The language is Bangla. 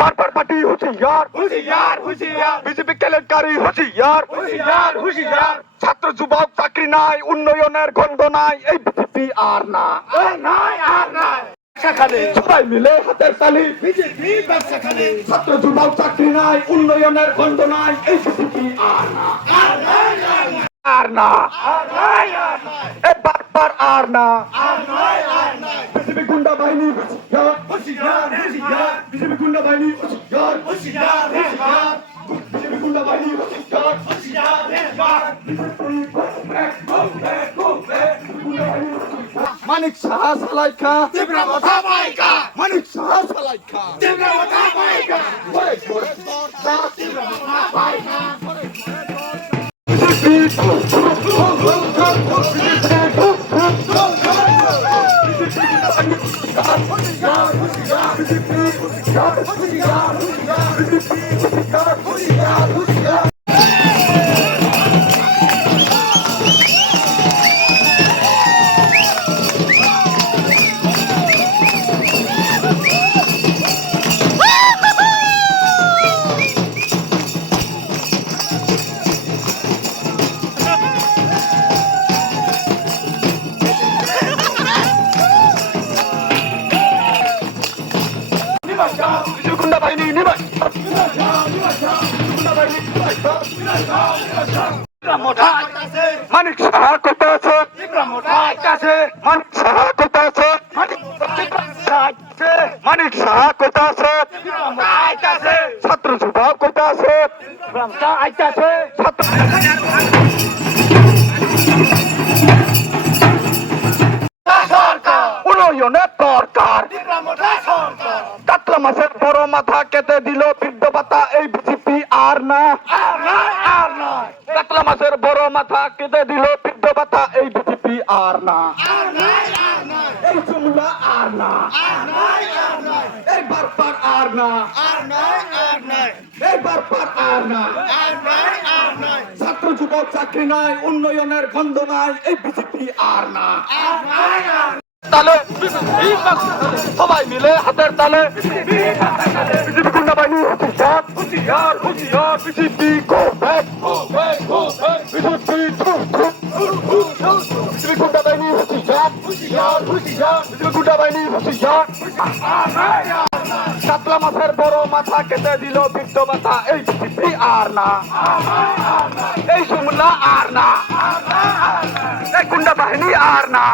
বারবার পার্টি হুঁশিয়ার হুঁশিয়ার হুঁশিয়ার বিজেপি কেলেঙ্কারি হুঁশিয়ার হুঁশিয়ার হুঁশিয়ার ছাত্র যুবক চাকরি নাই উন্নয়নের গন্ধ নাই এই বিজেপি আর না আর নয় আর নয় সেখানে সবাই মিলে হাতের তালি বিজেপি ব্যবসা খালি ছাত্র যুবক চাকরি নাই উন্নয়নের গন্ধ নাই এই বিজেপি আর না আর নয় আর নয় আর না আর নয় আর নয় এই বারবার আর না আর নয় আর নয় বিজেপি গুন্ডা বাহিনী হুঁশিয়ার হুঁশিয়ার হুঁশিয়ার বিজেপি গুন্ডা বাহিনী হুঁশিয়ার হুঁশিয়ার হুঁশিয়ার বিজেপি গুন্ডা বাহিনী হুঁশিয়ার হুঁশিয়ার হুঁশিয়ার মানিক শাহ সালাইখা তীব্র কথা মাইকা মানিক শাহ সালাইখা তীব্র কথা মাইকা ঘরে ঘরে তীব্র কথা মাইকা গুন্ডা বাহিনী নিবাস মোটা আইতাছে মানিক শাহ কোথায় আছে তীব্র মোটা আইতাছে মানিক শাহ কোথায় আছে মানিক শাহ কোথায় আছে তীব্র মোটা আইতাছে ছাত্র যুবক কোথায় আছে মোটা আইতাছে ছাত্র সরকার উন্নয়নের দরকার তীব্র মোটা সরকার কাতলা মাছের বড় মাথা কেটে দিল বৃদ্ধ ভাতা এই বিজেপি আর না আর নয় আর নয় কাতলা মাছের বড় মাথা কেটে দিল বৃদ্ধ ভাতা এই বিজেপি আর না আর নয় আর নয় এই জুমলা আর না আর নয় আর নয় এই বারবার আর না আর নয় আর নয় এই বারবার আর না আর নয় আর নয় ছাত্র যুবক চাকরি নাই উন্নয়নের গন্ধ নাই এই বিজেপি আর না আর নয় আর তালে সবাই মিলে হাতের তালে বিজেপি গুন্ডা বাহিনী হুঁশিয়ার হুঁশিয়ার হুঁশিয়ার BJP go back BJP BJP গুন্ডা বাহিনী হুঁশিয়ার হুঁশিয়ার হুঁশিয়ার বিজেপি গুন্ডা বাহিনী হুঁশিয়ার আর নয় আর নয় কাতলা মাছের বড় মাথা কেটে দিল বৃদ্ধ মাথা এই বিজেপি আর না এই সুমলা আর না এই গুন্ডা বাহিনী আর না